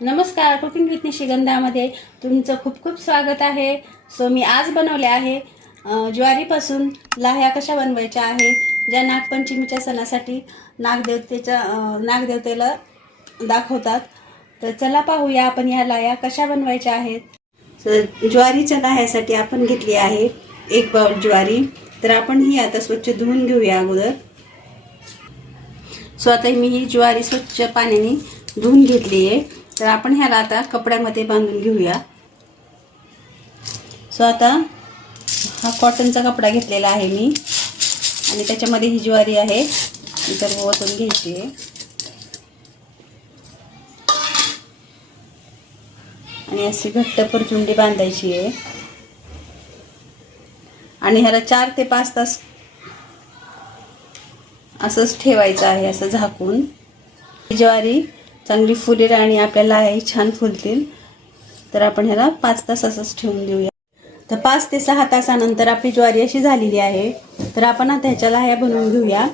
नमस्कार, cooking with निशिगंधामध्ये तुमचं खूप खूप स्वागत आहे. मी आज बनवले आहे ज्वारीपासून लाह्या कशा बनवायच्या आहेत, ज्या नागपंचमीच्या सणासाठी नागदेवतेला दाखवतात. तर चला पाहूया आपण या लाह्या कशा बनवायच्या आहेत. तर ज्वारीच्या लाह्यासाठी आपण घेतली आहे 1 बाउल ज्वारी. तर आपण ही आता स्वच्छ धुवून घेऊया अगोदर. आता मी ही ज्वारी स्वच्छ पाण्याने धुवून घेतली आहे. तर आपण ह्याला आता कपड्यामध्ये बांधून घेऊया. आता हा कॉटनचा कपडा घेतलेला आहे मी आणि त्याच्यामध्ये ही ज्वारी आहे तर ओतून घ्यायची आहे आणि अशी घट्ट परचुंडी बांधायची आहे आणि ह्याला 4 ते 5 तास असंच ठेवायचं आहे, असं झाकून. ज्वारी चांगली फुलेल आणि आपल्या लाह्या छान फुलतील. तर आपण ह्याला 5 तास असंच ठेवून देऊया. तर 5 ते 6 तासानंतर आपली ज्वारी अशी झालेली आहे. तर आपण आता ह्याच्या लाह्या बनवून घेऊया.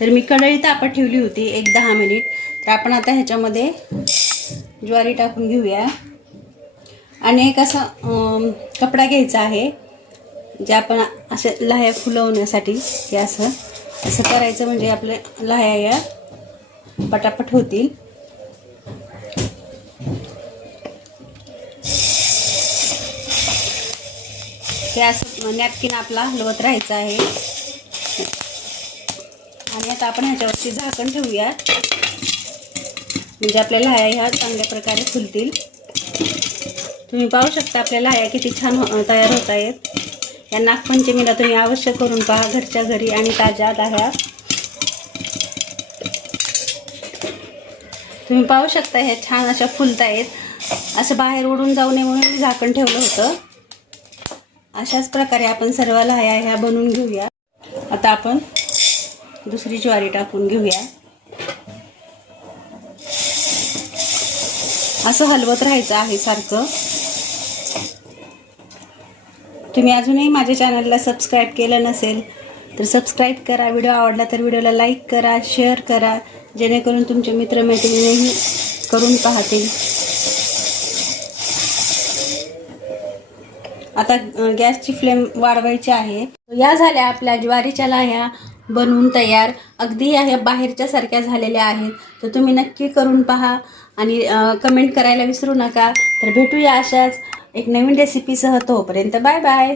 तर मी कढई तापत ठेवली होती 1-10 मिनिट. तर आपण आता ह्याच्यामध्ये ज्वारी टाकून घेऊया आणि एक असा कपडा घ्यायचा आहे जे आपण असे लाह्या फुलवण्यासाठी हे असं करायचं, म्हणजे आपल्या लाह्या या पटापट होतील. हे असं नॅपकिन आपला हलवत राहायचं आहे आणि आता आपण ह्याच्यावरती झाकण ठेवूया, म्हणजे आपल्या लाह्या ह्या चांगल्या प्रकारे फुलतील. तुम्ही पाहू शकता आपल्या लाह्या किती छान तयार होत आहेत. या नागपंचमीला तुम्ही अवश्य करून पहा घरच्या घरी आणि ताज्या लाह्या. तुम्ही पाहू शकता ह्या छान अशा फुलत आहेत. असं बाहेर उडून जाऊ नये म्हणून झाकण ठेवलं होतं. अशाच प्रकारे आपण सर्व लाह्या ह्या बनवून घेऊया. आता आपण दुसरी ज्वारी टाकून घेऊया. असं हलवत राहायचं आहे सारखं. तुम्ही अजूनही माझ्या चॅनलला सबस्क्राईब केलं नसेल तर सबस्क्राईब करा. व्हिडिओ आवडला तर व्हिडिओला लाईक करा, शेअर करा, जेणेकरून तुमचे मित्रमैत्रिणीही करून पाहतील. आता गॅसची फ्लेम वाढवायची आहे. या झाल्या आपल्या ज्वारीच्या लाह्या बनवून तयार. अगदी ह्या बाहेरच्या सारख्या झालेल्या आहेत. तर तुम्ही नक्की करून पहा आणि कमेंट करायला विसरू नका. तर भेटूया अशाच एक नवीन रेसिपीसह. तोपर्यंत बाय बाय.